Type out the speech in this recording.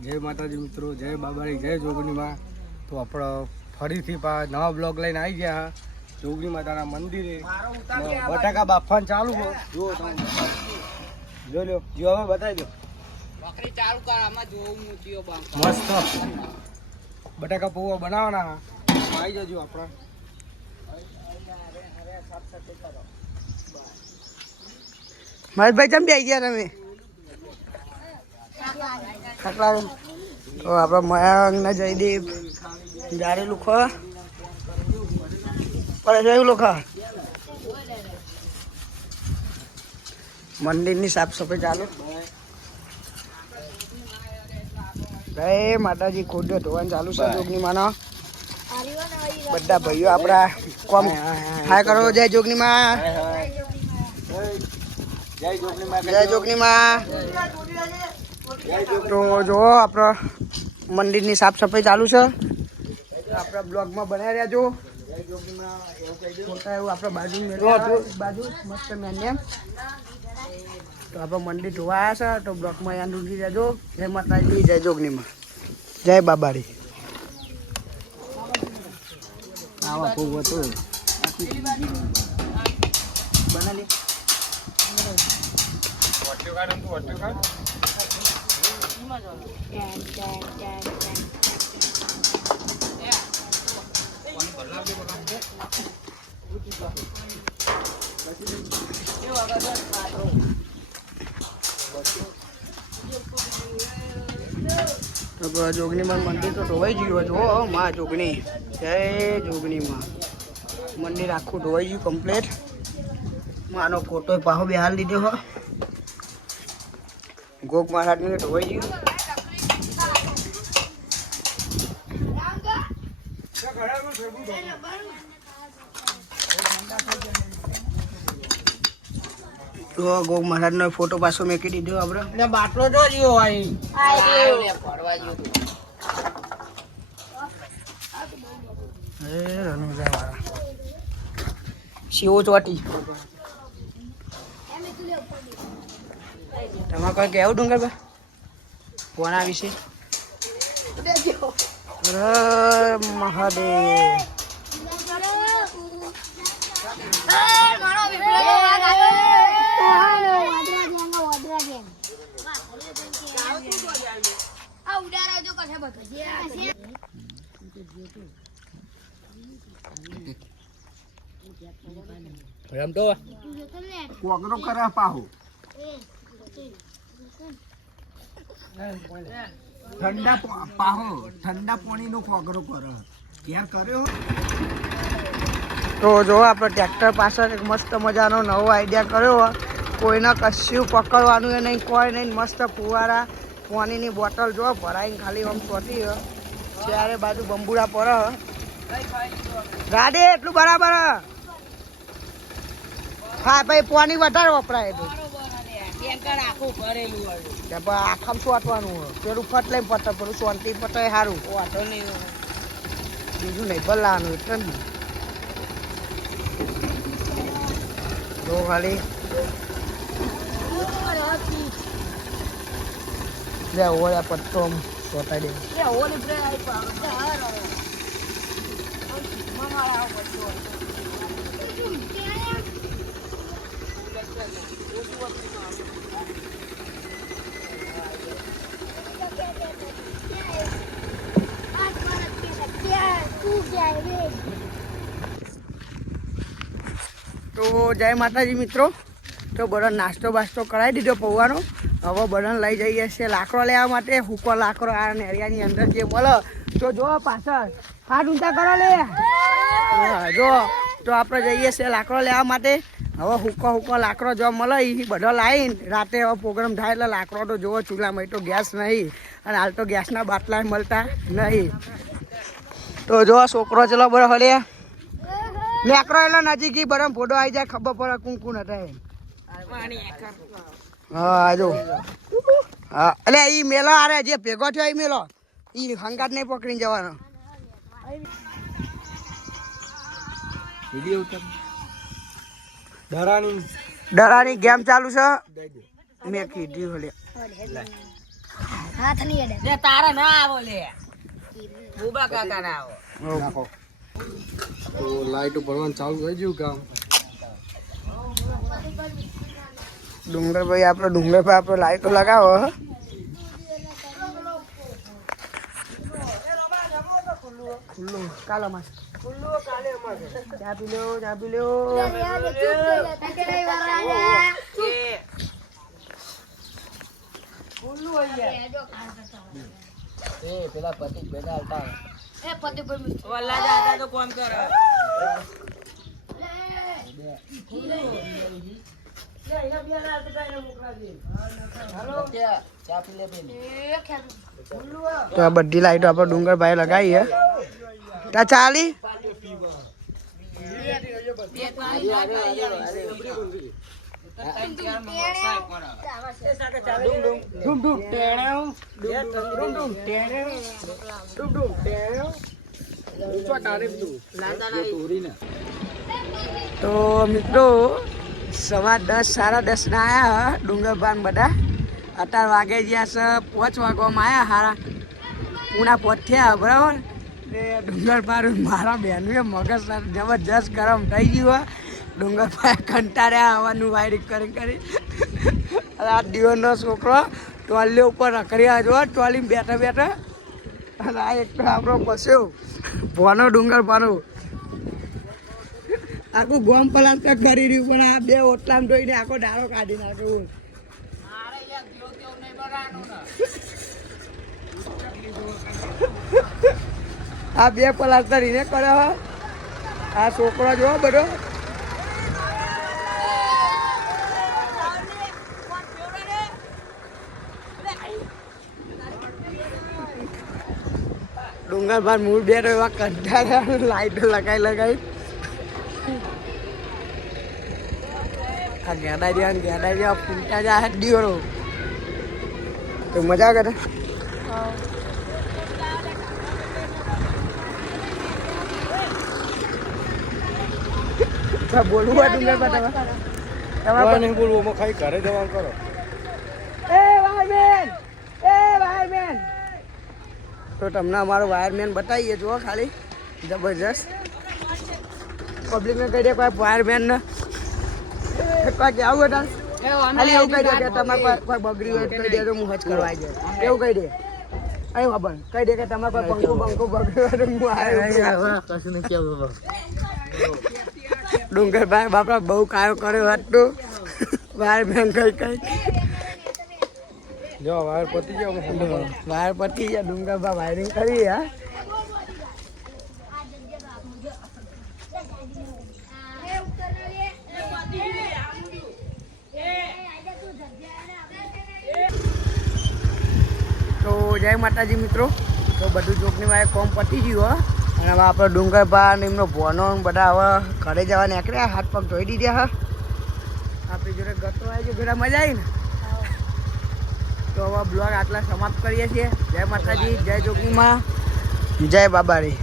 જય માતાજી મિત્રો, જય બાબારી, જય જોગણી માં. તો આપણે ફરીથી નવા બ્લોગ લઈને આવી ગયા જોગણી માતાના મંદિરે. બટાકા બાફવાનું ચાલુ છે. જુઓ તમે, જો લ્યો, જો હવે બતાવી દો. બકરી ચાલુ કર, આમાં જોવું મૂકીઓ મસ્ત બટાકા પૌવા બનાવવાના. આવી જજો આપણે. મહેશભાઈ કેમ બે ગયા તમે? તો આપણા મયાંગ ને જયદીપ જારે લુખો જયું લુખા મંદિરની સાફ સફાઈ ચાલુ. જય માતાજી. ખોડ્યો ધોવાનું ચાલુ છે જોગની માનો. બધા ભાઈઓ આપણા કોમ હાય કરો. જય જોગની માં, જય જોગની માં. તો જો આપણા મંદિરની સાફ સફાઈ ચાલુ છે. આપણા બ્લોગમાં બનાવી રહ્યા છો. એવું આપણે બાજુ બાજુ મસ્ત મેન્યમ. તો આપણે મંદિર જોવા આવ્યા છે. તો બ્લોગમાં યાદ ઉઠી રહેજો. જય માતાજી, જય જોગનીમાં, જય બાબારી. આવા ખૂબ હતું બનાવી. જોગણી માં મંદિર તો ધોવાઈ ગયું. જો માં જોગણી, જય જોગણી માં. મંદિર આખું ધોવાઈ ગયું કમ્પ્લીટ. માનો ફોટો પાહો બિહાર લીધો હો. ગોગ મહારાજને ધોવાઈ ગયું. તો ગોગ મહારાજ નો ફોટો પાછો મેકી દીધો. આપડે બાટલો જો જીવો શિવો ચોટી. તમારે કોઈ કેવું ડુંગર બા કોના વિશે? મહાદેવ. કોગરો કરે પાહુ ઠંડા પાહો ઠંડા પાણી નો કોગરો કરે ક્યાં કર્યો. તો જો આપણે ટ્રેક્ટર પાછળ મસ્ત મજાનો નવો આઈડિયા કર્યો. કોઈને કશું પકડવાનું એ નહીં, કોઈ નહીં. મસ્ત ફુવારા પાણીની બોટલ જો ભરાઈને ખાલી આમ ચોટી ચારે બાજુ બંબુડા પર. ગાડી એટલું બરાબર. હા ભાઈ, પાણી વધારે વપરાય તો આખામ સોટવાનું હોય. પેલું ફટ લઈને પટે, પેલું શાંતિ પટે સારું. બીજું નહીં ભલાનું એટલે જ તો ખાલી લે ઓળ્યા પટ્ટો સોટાઈ દે. તો જય માતાજી મિત્રો. તો બધા નાસ્તો બાસ્તો કરાવી દીધો પૌવાનો. હવે બધાને લઈ જઈએ છીએ લાકડો લેવા માટે. હુકો લાકડો આ નેરિયાની અંદર જે મળે. તો જો પાછળ હાથ ઊંચા કરો લે. જો તો આપણે જઈએ છીએ લાકડો લેવા માટે. હવે હુકો લાકડો જો મળે એ બધો લાવીને રાતે હવે પ્રોગ્રામ થાય એટલે લાકડો તો જોવો ચૂલામાં. તો ગેસ નહીં, અને હાલ તો ગેસના બાટલા મળતા નહીં. તો જો છોકરો ચલો બરો હલે નેકરો એટલે નજીક બરાબર ફોટો આવી જાય, ખબર પડે કોણ કોણ હતા. હા જો હા, એટલે એ મેલો આરે જે ભેગો થયો એ મેલો એ હંગાત નહીં પકડીને જવાનો. દરાની ગેમ ચાલુ છે. મેં કીધું હલે હાથ નહીં અડે લે તારા ના આવો લે બુબા કાકા ના આવો નાખો તો લાઈટ ભરવાનું ચાલુ થઈ ગયું કામ. ડુંગરભાઈ આપણો લાઈટો લગાવો હો. ખુલ્લું કાલે અમારે ચા પી લો એ પેલા પતિ ભેગા આવતા એ પતિ પર વલ્લા જાતા તો કોમ કરે ચા પી લે બેન તો આ બધી લાઈટો આપણો ડુંગરભાઈ લગાવી હે ત્યાં ચાલી તો મિત્રો 10:15 10:30 ના આયા ડુંગરભાન બધા અત્યારે વાગે જ્યાં છે 5 વાગવામાં આવ્યા હારા પૂણા 5 થયા બરાબર ને ડુંગરભાઈ મારા બહેનનું મગજ જબરજસ્ત ગરમ થઈ ગયું ડુંગરભાઈ કંટાળ્યા આવવાનું વાયરિંગ કરી આ દિવસનો છોકરો ટોલી ઉપર રખડ્યા જો ટોલી બેઠા અને આ એક તો આપણો બસ્યો ભોનો ડુંગરભાનો આખું ગોમ પલાસ કરી રહ્યું પણ આ બે ઓટલામ જોઈને આખો ડાળો કાઢી નાખ્યો આ બે પલાસ્તર એને કર્યો આ છોકરો જો બધો ડુંગરભાઈ મૂળ બે એવા કંટાળ્યા લાઈટો લગાવી આ ગેડા જ્યાં ફૂલતા જાય દિયોળો તો મજા કરે બોલવું હોય ડુંગરભાઈ તમારે નહીં બોલવું ખાલી ઘરે જવાનું કરો. એ વાયરમેન તો તમને અમારો વાયરમેન બતાવીએ જુઓ ખાલી જબરજસ્ત પબ્લિકને કહી દે કોઈ વાયરમેન ને કોઈ આવું હતા ખાલી એવું કહી દે કે તમારે કોઈ બગડી હોય કહી દે તો હું હજ કરવા આવી જાય એવું કહી દે અહીં ખબર કહી દે કે તમારે કોઈ પંખો બગડ્યું હોય તો હું આવ્યો કશું નહીં કેવું ડુંગરભાઈ બાપા બહુ કાયો કર્યો હતું વાયરમેન કઈ જો વાયર પતી ગયો વાયર પતી ગયા ડુંગરભાઈ વાયરિંગ કરી હા તો જય માતાજી મિત્રો તો બધું જોકની વાય કોમ પતી ગયું હો અને હવે આપણો ડુંગરભાઈ ને એમનો ભોનો બધા હવે ઘરે જવા નીકળ્યા હાથ પગ ધોઈ દીધા હા આપણી જોડે ગતો આવી છે ઘરે મજા આવી ને તો હવે બ્લોગ આટલા સમાપ્ત કરીએ છીએ જય માતાજી જય જોગીમાં જય બાબારી